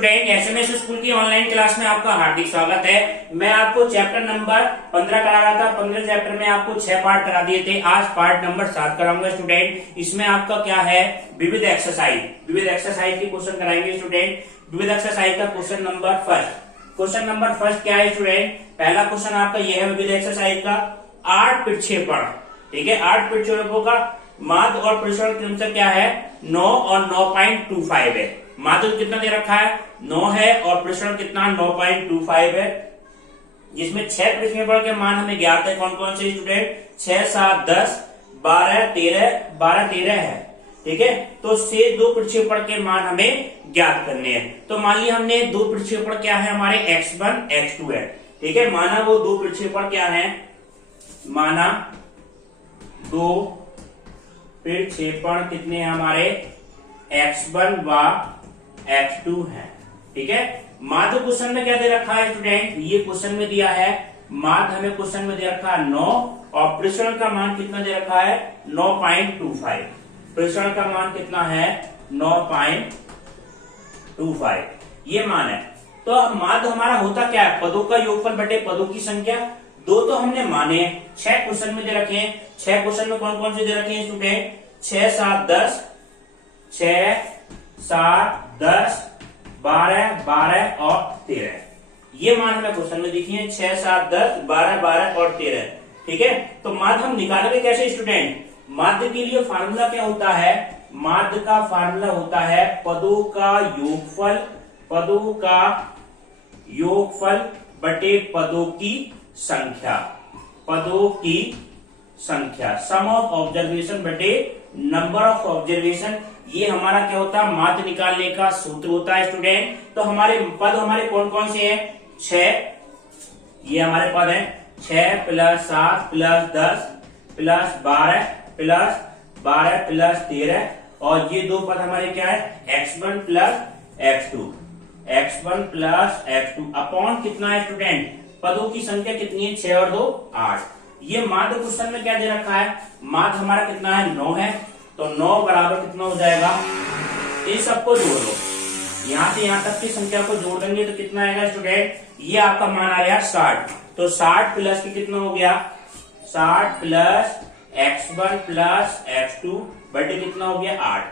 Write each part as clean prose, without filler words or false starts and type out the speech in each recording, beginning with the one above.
Student, SMS school की online class में आपका हार्दिक स्वागत है। मैं आपको चैप्टर नंबर 15 करा रहा था। 15 चैप्टर में आपको 6 पार्ट करा दिए थे। आज पार्ट नंबर 7 कराऊंगा स्टूडेंट। इसमें आपका क्या है, विविध एक्सरसाइज। विविध एक्सरसाइज के क्वेश्चन कराएंगे स्टूडेंट। विविध एक्सरसाइज का question number first. Question number first क्या है स्टूडेंट? पहला क्वेश्चन आपका यह है विविध एक्सरसाइज का 8 प्रक्षेपण। ठीक है, 8 प्रक्षेपणों का माध्य और प्रसरण क्रमशः क्या है, 9 और 9.25 है। माध्य कितना दे रखा है, 9 है, और प्रसरण कितना 9.25 है। जिसमें 6 प्रक्षेपण के मान हमें ज्ञात है। कौन कौन से स्टूडेंट? 6, 7, 10, 12, 13 है। ठीक है, तो शेष 2 प्रक्षेपण के मान हमें ज्ञात करने हैं। तो मान लिया हमने 2 प्रक्षेपण क्या है हमारे, x1 x2 है। ठीक है, माना वो 2 प्रक्षेपण क्या है, माना 2 प्रक्षेपण कितने हैं हमारे, x1 व x2 है। ठीक है, माध्य क्वेश्चन में क्या दे रखा है स्टूडेंट, ये क्वेश्चन में दिया है माध्य हमें क्वेश्चन में दे रखा है 9, और प्रसरण का मान कितना दे रखा है 9.25। प्रसरण का मान कितना है 9.25, ये मान है। तो अब माध्य हमारा होता क्या है, पदों का योगफल बटे पदों की संख्या। 2 तो हमने माने, 6 क्वेश्चन में दे रखे हैं। 6 क्वेश्चन में कौन कौन से दे रखे हैं स्टूडेंट, 6, 7, 10, 6, 7, 10, 12 और 13। ये मान हमें क्वेश्चन में दिखी है, 6, 7, 10, 12 और 13। ठीक है, तो माध्य हम निकालेंगे कैसे स्टूडेंट? माध्य के लिए फार्मूला क्या होता है, माध्य का फार्मूला होता है पदों का योगफल, पदों का योगफल बटे पदों की संख्या, पदों की संख्या। सम ऑफ ऑब्जर्वेशन बटे नंबर ऑफ ऑब्जर्वेशन। ये हमारा क्या होता है, माध्य निकालने का सूत्र होता है स्टूडेंट। तो हमारे पद हमारे कौन कौन से हैं, 6, ये हमारे पद हैं 6 + 7 + 10 + 12 + 13, और ये 2 पद हमारे क्या है, x1 + x2, x1 + x2 upon कितना है स्टूडेंट, पदों की संख्या कितनी है, 6 और 2 8। ये माध्य क्वेश्चन में क्या दे रखा है, माध्य हमारा कितना है 9 है। तो 9 बराबर कितना हो जाएगा, इन सबको जोड़ लो, यहां से यहां तक की संख्या को जोड़ देंगे तो कितना आएगा स्टूडेंट, ये आपका मान आ गया 60। तो 60 प्लस के कितना हो गया, 60 प्लस x1 प्लस x2 बटे कितना हो गया 8।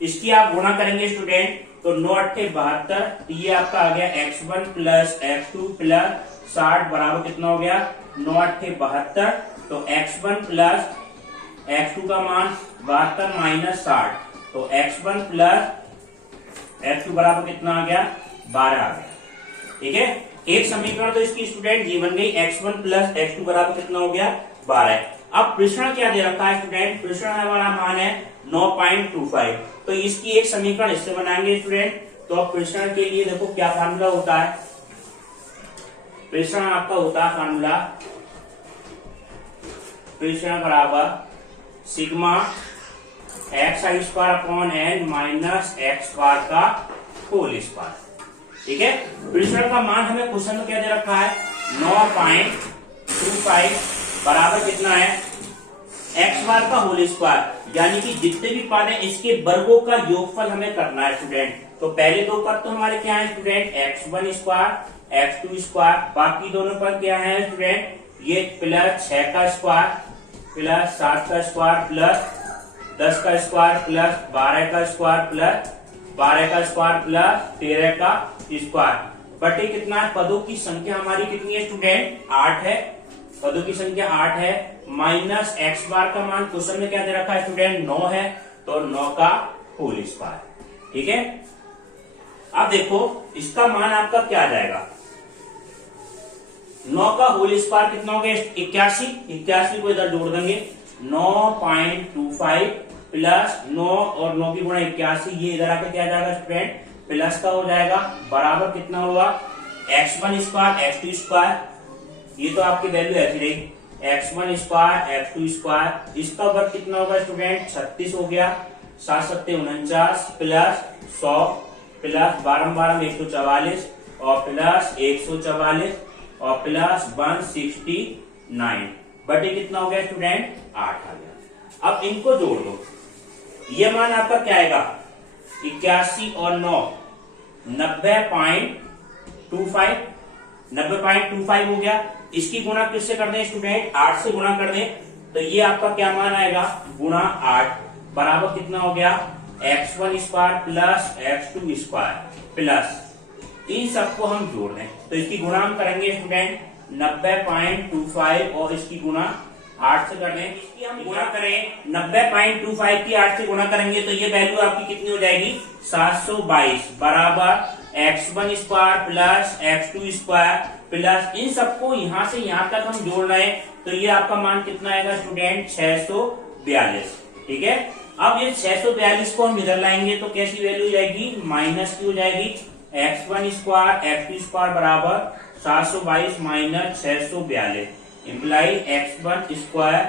इसकी आप गुणा करेंगे स्टूडेंट, तो 9 8 72, ये आपका आ गया x1 प्लस x2 प्लस 60 बराबर कितना हो गया 9 8 72। तो x1 प्लस x2 का मान 72 माइनस 60, तो x1 प्लस x2 बराबर कितना आ गया 12 आ गया। ठीक है, एक समीकरण तो इसकी स्टूडेंट जी बन गई, x1 प्लस x2 बराबर कितना हो गया 12। अब प्रसरण क्या दे रखा है स्टूडेंट, प्रसरण हमारा मान है 9.25। तो इसकी एक समीकरण इससे बनाएंगे स्टूडेंट। तो अब प्रसरण के लिए देखो क्या फार्मूला होता है, प्रसरण आपका होता है फार्मूला, प्रसरण बराबर sigma x² upon n minus x² का होल स्क्वायर। ठीक है, प्रसरण का मान हमें क्वेश्चन में क्या दे रखा है 9.25 बराबर कितना है x² का होल स्क्वायर, यानी कि जितने भी पद हैं इसके वर्गों का योगफल हमें करना है स्टूडेंट। तो पहले 2 पद तो हमारे क्या है स्टूडेंट, x1² x2², बाकी दोनों पद क्या है स्टूडेंट, ये प्लस 6 का स्क्वायर प्लस 7 का स्क्वायर प्लस 10 का स्क्वायर प्लस 12 का स्क्वायर प्लस 12 का स्क्वायर प्लस 13 का स्क्वायर बटे कितना है, पदों की संख्या हमारी कितनी है स्टूडेंट 8 है, पदों की संख्या 8 है, माइनस x बार का मान क्वेश्चन में क्या दे रखा है स्टूडेंट 9 है, तो 9 का होल स्क्वायर। ठीक है, अब देखो इसका मान आपका क्या आ जाएगा, 9 का होल स्क्वायर कितना हो गया 81, 81 को इधर जोड़ देंगे, 9.25 प्लस 9 और 9 की गुणा 81, ये इधर आके क्या जाएगा स्टूडेंट प्लस का हो जाएगा, बराबर कितना होगा x1² x2², ये तो आपकी वैल्यू ऐसी रही, x1² x2², इसका वर्ग कितना होगा स्टूडेंट 36 हो गया, 7 7 49 प्लस 100 प्लस 12 12 144 और प्लस 144 और प्लस 169 बटे कितना हो गया स्टूडेंट 8 आ गया। अब इनको जोड़ दो, ये मान आपका क्या आएगा 81 और 9 90.25 90.25 हो गया। इसकी गुणा किससे कर दें स्टूडेंट, 8 से गुणा कर दें, तो ये आपका क्या मान आएगा, गुणा 8 बराबर कितना हो गया, x1 square plus x2 square plus, इन सबको हम जोड़ दें तो इसकी गुणा हम करेंगे स्टूडेंट 90.25 और इसकी गुणा 8 से कर दें। इसकी हम गुणा करें 90.25 की 8 से गुणा करेंगे तो ये वैल्यू आपकी कितनी हो जाएगी, 722 बराबर x1 square plus x2 square plus, इन सबको यहां से यहां तक हम जोड़ रहे हैं तो ये आपका मान कितना आएगा स्टूडेंट, 642। ठीक है, अब ये 642 को हम इधर लाएंगे तो कैसी वैल्यू हो जाएगी, माइनस की हो जाएगी, x1 स्क्वायर x2 स्क्वायर बराबर 722 minus 642 imply x1 square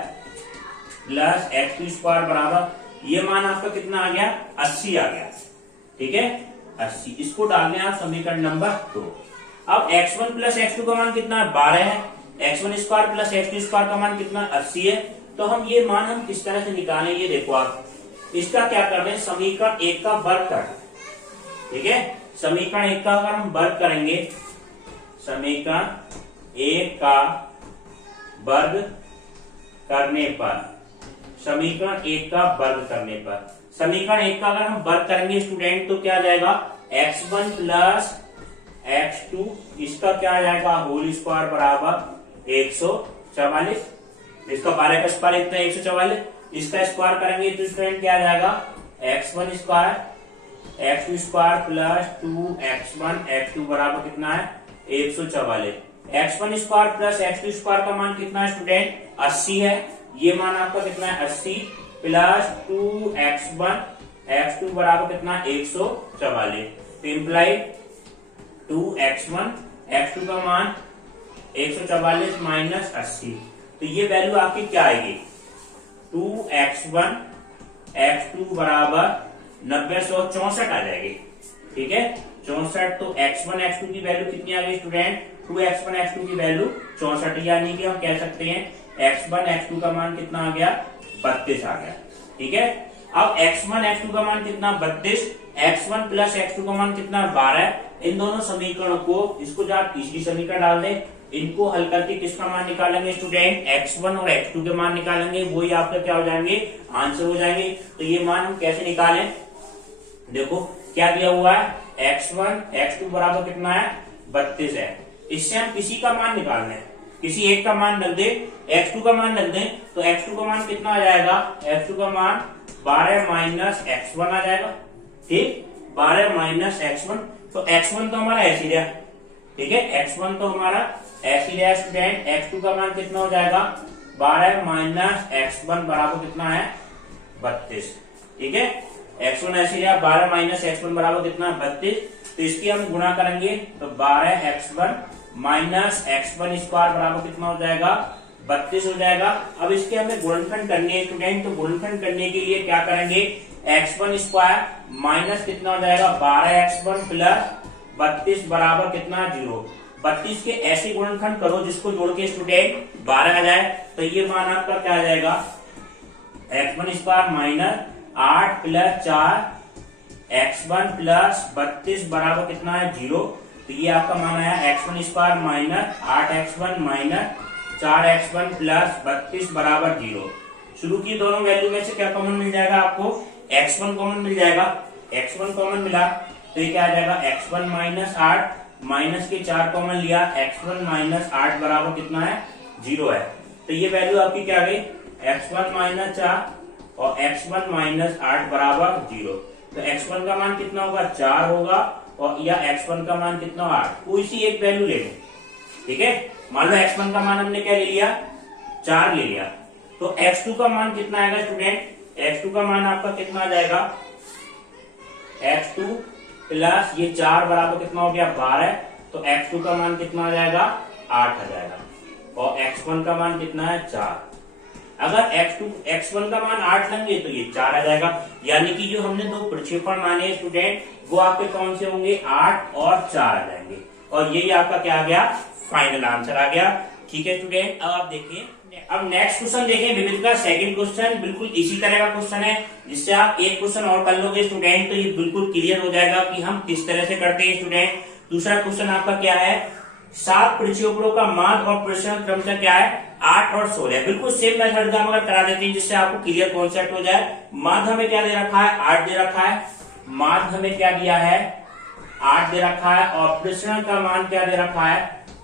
plus x2 square बराबर, ये मान आपका कितना आ गया, 80 आ गया। ठीक है, 80, इसको डाल दें आप समीकरण नंबर 2। अब x1 प्लस x2 का मान कितना है, 12 है, x1 square plus x2 square का मान कितना 80 है। तो हम ये मान हम किस तरह से निकालें, ये देखो आप, इसका क्या कर रहे हैं, समीकरण 1 का वर्ग कर, ठीक है, समीकरण 1 का अगर हम वर्ग करेंगे, समीकरण 1 का वर्ग करने पर, समीकरण 1 का वर्ग करने पर, समीकरण 1 का अगर हम वर्ग करेंगे स्टूडेंट तो क्या आ जाएगा, x1 प्लस x2, इसका क्या आ जाएगा, होल स्क्वायर बराबर 144, इसका 12 का स्क्वायर इतना 144, इसका स्क्वायर करेंगे तो स्टूडेंट क्या आ जाएगा, x1 square x2 square plus 2x1 x2 बराबर कितना है, 144। x1 square plus x2 square का मान कितना है स्टूडेंट, 80 है, ये मान आपका कितना है 80 प्लस 2x1 x2 बराबर कितना, 144, तो इम्प्लाई 2x1 x2 का मान 144 माइनस 80, तो ये वैल्यू आपकी क्या आएगी, 2x1 x2 बराबर 9064 आ जाएगी। ठीक है, 64, तो x1 x2 की वैल्यू कितनी आ गई स्टूडेंट, 2x1 x2 की वैल्यू 64, यानी कि हम कह सकते हैं x1 x2 का मान कितना आ गया, 32 आ गया। ठीक है, अब x1 x2 का मान कितना 32, x1 प्लस x2 का मान कितना 12, इन दोनों समीकरणों को, इसको जब आप तीसरी समीकरण डाल दें, इनको हल करके किसका मान निकालेंगे स्टूडेंट, x1 और x2 के मान निकालेंगे, वही आपका क्या हो जाएंगे, आंसर हो जाएंगे। तो ये मान हम कैसे निकालें, देखो क्या दिया हुआ है, x1 x2 बराबर कितना है, 32 है, इससे हम किसी का मान निकालना है, किसी एक का मान रख दे, x2 का मान रख दें तो x2 का मान कितना आ जाएगा, x2 का मान 12 माइनस x1 आ जाएगा। ठीक, 12 माइनस x1, तो x1 तो हमारा ऐसी रहा, ठीक है, x1 तो हमारा ऐसी रहा स्टूडेंट, x2 का मान कितना हो जाएगा, 12 माइनस x1 बराबर कितना है, 32। ठीक है, x1 ऐसी रहा, 12 माइनस x1 बराबर कितना है, 32, तो इसकी हम गुणा करेंगे तो 12x1 माइनस x1 स्क्वायर बराबर कितना हो जाएगा, 32 हो जाएगा। अब इसके हमें गुणनखंड करनी है स्टूडेंट, तो गुणनखंड करने के लिए क्या करेंगे, x1 स्क्वायर माइनस कितना हो जाएगा, 12x1 प्लस 32 बराबर कितना 0। 32 के ऐसे गुणनखंड करो जिसको जोड़ के स्टूडेंट 12 आ जाए, तो ये मान आपका क्या आ जाएगा, x1 square minus 8 plus 4 x1 plus 32 बराबर कितना है 0। तो ये आपका मान आया x1 square minus 8x1 minus 4x1 plus 32 बराबर 0। शुरू की दोनों वैल्यू में से क्या कॉमन मिल जाएगा आपको, x1 कॉमन मिल जाएगा, x1 कॉमन मिला तो ये क्या आ जाएगा, x1 माइनस 8 माइनस के 4 कॉमन लिया, x1 माइनस 8 बराबर कितना है 0 है। तो ये वैल्यू आपकी क्या गई, x1 माइनस 4 और x1 माइनस 8 बराबर 0। तो x1 का मान कितना होगा 4 होगा और या x1 का मान कितना 8, कोई सी एक वैल्यू ले लो। ठीक है, मान लो x1 का मान हमने क्या ले लिया 4 ले लिया, तो x2 का मान कितना आएगा स्टूडेंट, x2 का मान आपका कितना आ जाएगा, x2 प्लस ये 4 बराबर कितना हो गया 12, तो x2 का मान कितना आ जाएगा 8 आ जाएगा और x1 का मान कितना है 4। अगर x1 का मान 8 लेंगे तो ये 4 आ जाएगा, यानी कि जो हमने दो प्रक्षेपण माने स्टूडेंट वो आपके कौन से होंगे 8 और 4 आ जाएंगे और यही आपका क्या आ गया फाइनल आंसर आ गया। ठीक है स्टूडेंट, अब आप देखिए अब नेक्स्ट क्वेश्चन देखें विविध का सेकंड क्वेश्चन, बिल्कुल इसी तरह का क्वेश्चन है, जिससे आप एक क्वेश्चन और कर लोगे स्टूडेंट तो ये बिल्कुल क्लियर हो जाएगा कि हम किस तरह से करते हैं स्टूडेंट। दूसरा क्वेश्चन आपका क्या है, 7 प्रक्षेपणों का माध्य और प्रसरण क्रमशः क्या है 8 और 16। बिल्कुल सेम मेथड का हम अगर करा देते हैं जिससे आपको क्लियर कॉन्सेप्ट हो जाए। माध्य हमें क्या दे रखा है 8 दे रखा है, माध्य हमें क्या दिया है 8 दे रखा है, और प्रसरण का मान क्या दे रखा है,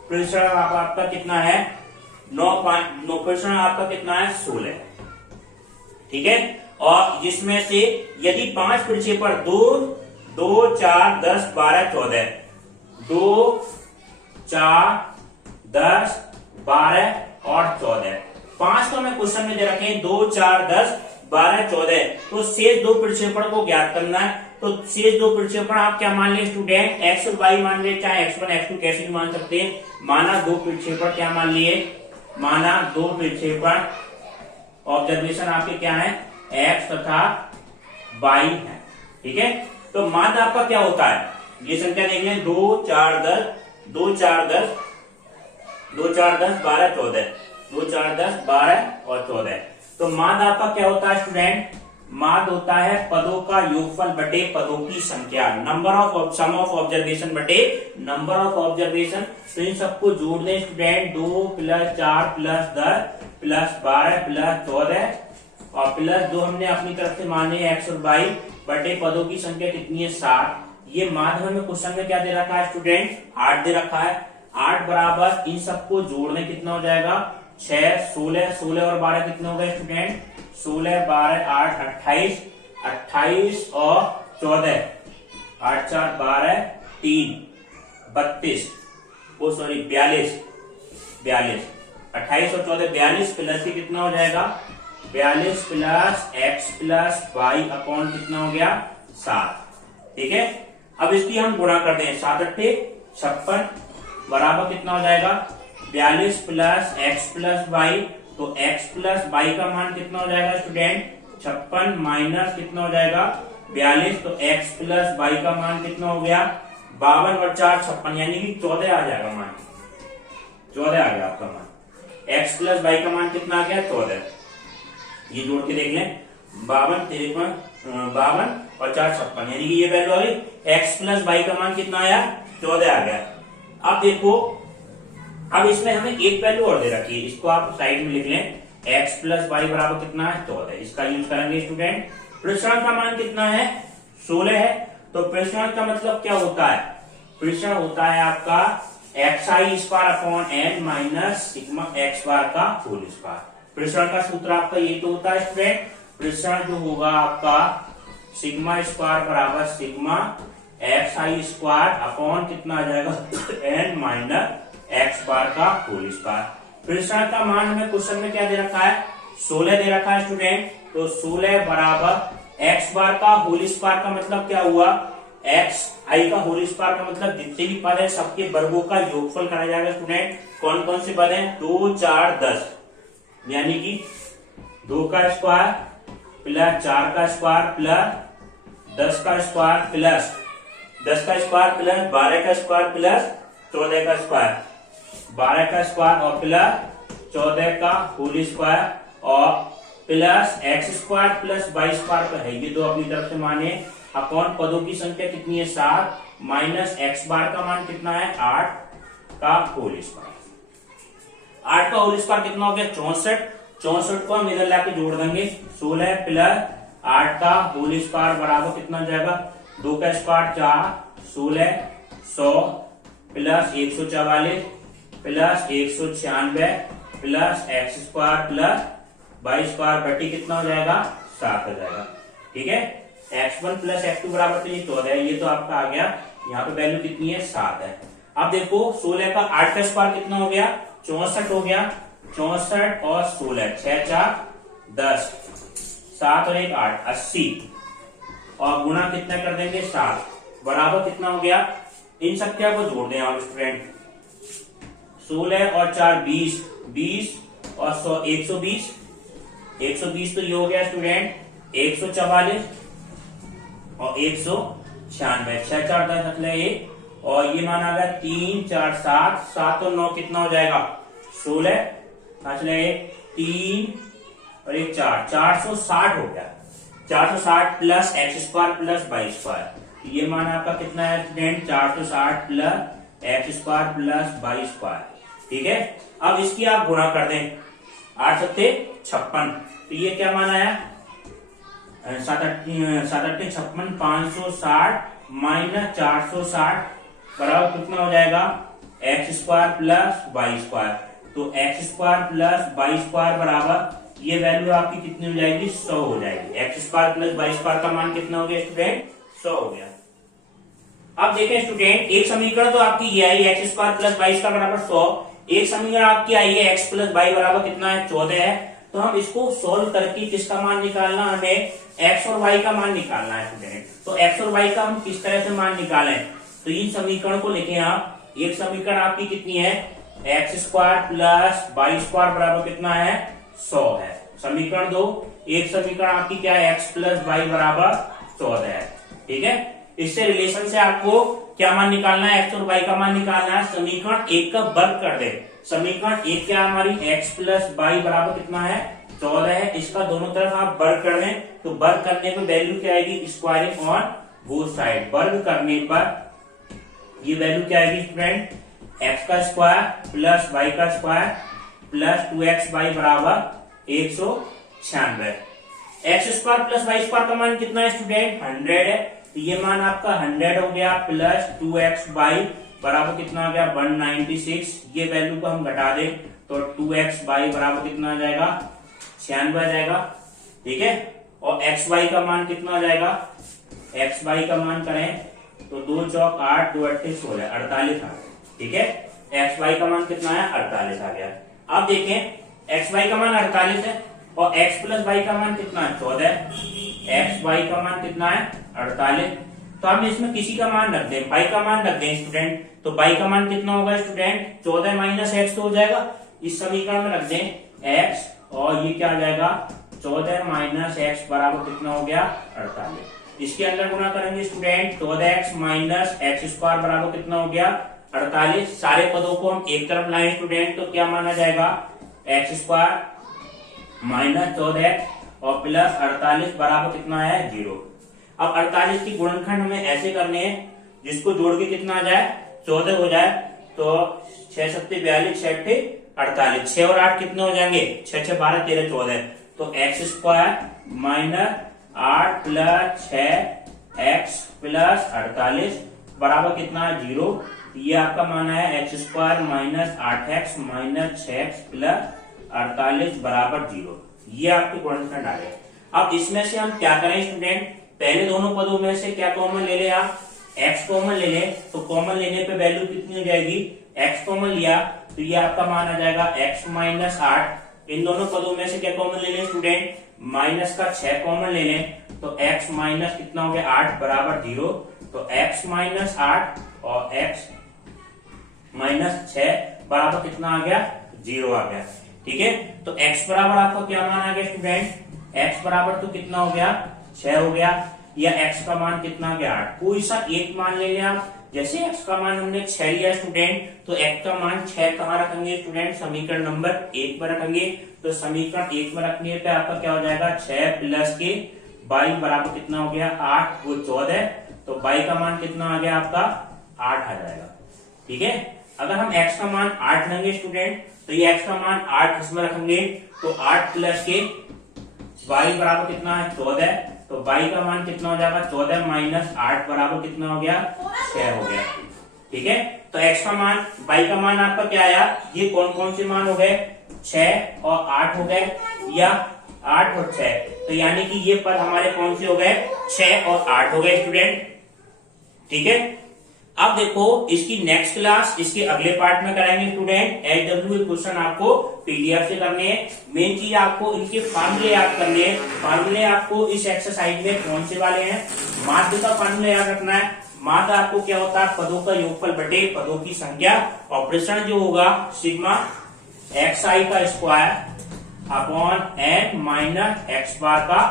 प्रसरण आपका कितना है 9 प्रसरण आपका कितना है 16, ठीक है। और जिसमें से यदि 5 प्रक्षेपण 2, 2, 4, 10, 12, 14, 2, 4, 10, 12 और 14, 5 तो हमें क्वेश्चन में दे रखे हैं 2, 4, 10, 12, 14, तो शेष 2 प्रक्षेपण को ज्ञात करना है। तो शेष 2 प्रक्षेपण आप क्या मान ले स्टूडेंट, एक्स और वाई मान ले, चाहे x1 x2 कैसे भी मान सकते हैं। माना 2 प्रक्षेपण क्या मान लिए, माना 2 प्रक्षेपण ऑब्जर्वेशन आपके क्या है x तथा y है, ठीक है। तो माध्य आपका क्या होता है, ये संख्या देख लें 2, 4, 10, 2, 4, 10, 2, 4, 10, 12, 14, 2, 4, 10, 12 और 14। तो माध्य आपका क्या होता है स्टूडेंट, माध्य होता है पदों का योगफल बटे पदों की संख्या, number of sum of observation बटे नंबर ऑफ ऑब्जर्वेशन। तो इन सबको जोड़ दें स्टूडेंट, 2 + 4 + 10 + 12 + 14 और प्लस 2 हमने अपनी तरफ से माने x और y बटे पदों की संख्या कितनी है 7। ये माध्य हमें क्वेश्चन में क्या दे रखा है स्टूडेंट 8 दे रखा है। 8 बराबर इन सबको जोड़ने कितना हो जाएगा 6, 16, 16 और 12 कितने हो गए स्टूडेंट 16, 12, 8, 28, 28 और 14, 8, 4, 12, 3, 32, ओ सॉरी 42, 28 और 14 42 प्लस ही कितना हो जाएगा 42 plus x plus y upon कितना हो गया 7, ठीक है। अब इसकी हम गुणा कर दें 7 8 56 बराबर कितना हो जाएगा 42 प्लस x प्लस वाई। तो x प्लस वाई का मान कितना हो जाएगा स्टूडेंट 56 माइनस कितना हो जाएगा 42, तो x प्लस वाई का मान कितना हो गया 52 और 4 56, यानी कि 14 आ जाएगा मान, 14 आ गया आपका मान। x प्लस वाई का मान कितना आ गया 14, ये जोड़ के देख लें 52, 53, 52 और 4 56, यानी कि ये वैल्यू आ गई। x प्लस वाई का मान कितना आया 14 आ गया। अब देखो, अब इसमें हमें एक वैल्यू और दे रखी है, इसको आप साइड में लिख लें x प्लस वाई बराबर कितना है 14, इसका यूज करेंगे स्टूडेंट। प्रसरण का मान कितना है 16 है, तो प्रसरण का मतलब क्या होता है, प्रसरण होता है आपका xi² upon n minus sigma x बार का होल स्क्वायर। प्रसरण का सूत्र आपका ये तो होता है स्टूडेंट, प्रसरण जो होगा आपका सिग्मा स्क्वायर बराबर सिग्मा xi² अपॉन कितना आ जाएगा n माइनस x बार का होल स्क्वायर। प्रसरण का मान हमें क्वेश्चन में क्या दे रखा है 16 दे रखा है स्टूडेंट, तो 16 बराबर x बार का होल स्क्वायर का मतलब क्या हुआ x i का होल स्क्वायर का मतलब जितने भी पद है सबके वर्गों का योगफल करा जाएगा स्टूडेंट। कौन कौन से पद हैं 2, 4, 10, यानी कि 2 का स्क्वायर प्लस 4 का स्क्वायर प्लस 10 का स्क्वायर प्लस 10 का स्क्वायर प्लस 12 का स्क्वायर प्लस 14 का स्क्वायर, 12 का स्क्वायर और प्लस 14 का होल स्क्वायर और प्लस x² प्लस y² का है, ये दो अपनी तरफ से माने अपॉन पदों की संख्या कितनी है 7 माइनस x बार का मान कितना है 8 का होल स्क्वायर। 8 का होल स्क्वायर कितना हो गया 64, 64 को हम इधर लाके जोड़ देंगे 16 प्लस 8 का होल स्क्वायर बराबर कितना हो जाएगा 2 का square 4, 16, 100 plus 144 plus 196 plus x² plus y² बटी कितना हो जाएगा 7 हो जाएगा, ठीक है। x1 प्लस x2 बराबर तो ये 14 है, ये तो आपका आ गया, यहाँ पे वैल्यू कितनी है 7 है। अब देखो 16 का 8 का स्क्वायर कितना हो गया 64 हो गया, 64 और 16 6 4 10 7 और 1 8 80 और गुणा कितना कर देंगे 7 बराबर कितना हो गया, इन संख्या को जोड़ दें आप स्टूडेंट 16 और 4 20, 20 और 100 120, 120 तो ये हो गया स्टूडेंट 144 और 196, 6 4 10 मतलब 1 और ये मान आ गया 3 4 7, 7 और 9 कितना हो जाएगा 16, 1 3 और एक 4, 460 हो गया। 460 plus x square plus y square, ये मान आपका कितना है student? 460 plus x square plus y square. ठीक है, अब इसकी आप गुणा कर दें, 8 सत्ते 56, तो ये क्या मान आया? 7 8 56, 560 माइनस 460 बराबर कितना हो जाएगा? X square plus y square. तो x square plus y square बराबर ये वैल्यू आपकी कितनी हो जाएगी? 100 हो जाएगी। X square plus y square का मान कितना हो गया स्टूडेंट? 100 हो गया। अब देखें स्टूडेंट, एक समीकरण तो आपकी ये आई x square plus y square बराबर 100, एक समीकरण आपकी आई है एक्स प्लस वाई बराबर कितना है? 14 है। तो हम इसको सोल्व करके किसका मान निकालना? हमें एक्स और वाई का मान निकालना है स्टूडेंट। तो एक्स और वाई का हम किस तरह से मान निकालें? तो इन समीकरण को लिखें आप। एक समीकरण आपकी कितनी है? X square plus y square बराबर कितना है? 100 है। समीकरण 2, एक समीकरण आपकी क्या है? एक्स प्लस वाई बराबर 14 है। ठीक है, इससे रिलेशन से आपको क्या मान निकालना है? एक्स और वाई का मान निकालना है। समीकरण 1 का वर्ग कर दे। समीकरण 1 क्या हमारी? एक्स प्लस वाई बराबर कितना है? 14 है। इसका दोनों तरफ आप वर्ग कर दें, तो वर्ग करने पर वैल्यू क्या आएगी? Squaring on both side. वर्ग करने पर ये वैल्यू क्या आएगी स्टूडेंट? एक्स का स्क्वायर प्लस वाई का स्क्वायर प्लस 2x वाई बराबर 196। X square plus y square का मान कितना है स्टूडेंट? 100 है। तो ये मान आपका 100 हो गया प्लस 2x वाई बराबर कितना आ गया? 196। ये वैल्यू को हम घटा दें तो 2x वाई बराबर कितना आ जाएगा? 96 आ जाएगा। ठीक है, और एक्स वाई का मान कितना आ जाएगा? एक्स वाई का मान करें तो 2 चौक 8, 2 8 16, 48 आ गया। ठीक है, एक्स वाई का मान कितना है? 48 आ गया। अब देखें, एक्स वाई का मान 48 है और एक्स प्लस वाई का मान कितना है? 14। एक्स वाई का मान कितना है? 48। तो हम इसमें किसी का मान रख दें, वाई का मान रख दें स्टूडेंट। तो वाई का मान कितना होगा स्टूडेंट? 14 माइनस एक्स तो हो जाएगा। इस समीकरण में रख दें एक्स और ये क्या आ जाएगा? 14 माइनस एक्स बराबर कितना हो गया? 48। इसके अंदर गुणा करेंगे student, 14x minus x square बराबर कितना हो गया? 48। सारे पदों को हम एक तरफ लाएं स्टूडेंट, तो क्या माना जाएगा? एक्स स्क्वायर माइनस 14x और प्लस 48 बराबर कितना है? 0। अब 48 की गुणनखंड हमें ऐसे करने हैं जिसको जोड़ के कितना आ जाए? 14 हो जाए। तो 6 सत्ते 42, 6 अट्ठे 48, 6 और 8 कितने हो जाएंगे? 6 6 12 13 14। तो x square minus 8 plus 6x plus 48 बराबर कितना है? 0। ये आपका मान है x square minus 8x minus 6x plus 48 बराबर 0। ये आपके गुणनखंड आ गए। अब इसमें से हम क्या करें स्टूडेंट? पहले दोनों पदों में से क्या कॉमन ले ले आप? x कॉमन ले ले। तो कॉमन लेने पे वैल्यू कितनी हो जाएगी? x कॉमन लिया तो ये आपका मान आ जाएगा x माइनस 8। इन दोनों पदों में से क्या कॉमन ले लें स्टूडेंट? माइनस का 6 कॉमन ले लें तो x माइनस कितना हो गया? 8 बराबर 0। तो x माइनस 8 और x माइनस 6 बराबर कितना आ गया? 0 आ गया। ठीक है, तो x बराबर आपका क्या मान आ गया स्टूडेंट? x बराबर तो कितना हो गया? 6 हो गया। या x का मान कितना आ गया? 8। कोई सा एक मान ले लें आप। जैसे x का मान हमने 6 लिया स्टूडेंट, तो x का मान 6 कहाँ रखेंगे स्टूडेंट? समीकरण नंबर 1 पर रखेंगे। तो समीकरण 1 में रखने पे आपका क्या हो जाएगा? 6 प्लस के y बराबर कितना हो गया? 8, वो 14। तो y का मान कितना आ गया आपका? 8 आ जाएगा। ठीक है, अगर हम x का मान 8 लेंगे स्टूडेंट, तो ये x का मान 8 इसमें रखेंगे तो 8 प्लस के y बराबर कितना है? 14। तो y का मान कितना हो जाएगा? 14 माइनस 8 बराबर कितना हो गया? 6 हो गया। ठीक है, तो x का मान, y का मान आपका क्या आया? ये कौन कौन से मान हो गए? 6 और 8 हो गए, या 8 और 6। तो यानी कि ये पद हमारे कौन से हो गए? 6 और 8 हो गए स्टूडेंट। ठीक है, अब देखो इसकी नेक्स्ट क्लास इसके अगले पार्ट में कराएंगे स्टूडेंट। एचडब्ल्यू क्वेश्चन आपको पीडीएफ से करने हैं। मेन चीज आपको इनके फार्मूले याद करने हैं। फार्मूले आपको इस एक्सरसाइज में कौन से वाले हैं? माध्य का फार्मूला याद रखना है। माध्य आपको क्या होता है? पदों का योगफल बटे पदों की संख्या। ऑपरेशन जो होगा सिग्मा xi का square upon n minus x बार का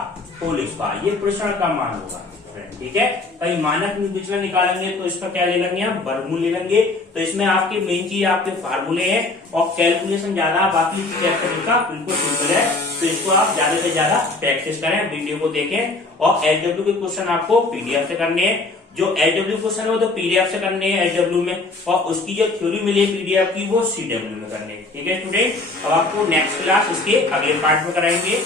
होल स्क्वायर। ये प्रश्न का मान होगा। फ्रेंड, ठीक है। कहीं मानक विचलन निकालेंगे तो इसका क्या ले लेंगे हम, वर्गमूल ले लेंगे। तो इसमें आपके मेन चीज आपके फार्मूले हैं और कैलकुलेशन ज्यादा, बाकी चैप्टर का बिल्कुल सिंपल है। तो इसको आप ज्यादा से ज्यादा प्रैक्टिस करें, वीडियो को देखें। और एचडब्ल्यू के क्वेश्चन आपको पीडीएफ से करने हैं। जो एचडब्ल्यू क्वेश्चन है वो तो पीडीएफ से करने हैं एचडब्ल्यू में, और उसकी जो थ्योरी मिली है पीडीएफ की वो सीडब्ल्यू में करने हैं, ठीक है स्टूडेंट। अब आपको नेक्स्ट क्लास इसके अगले पार्ट में कराएंगे।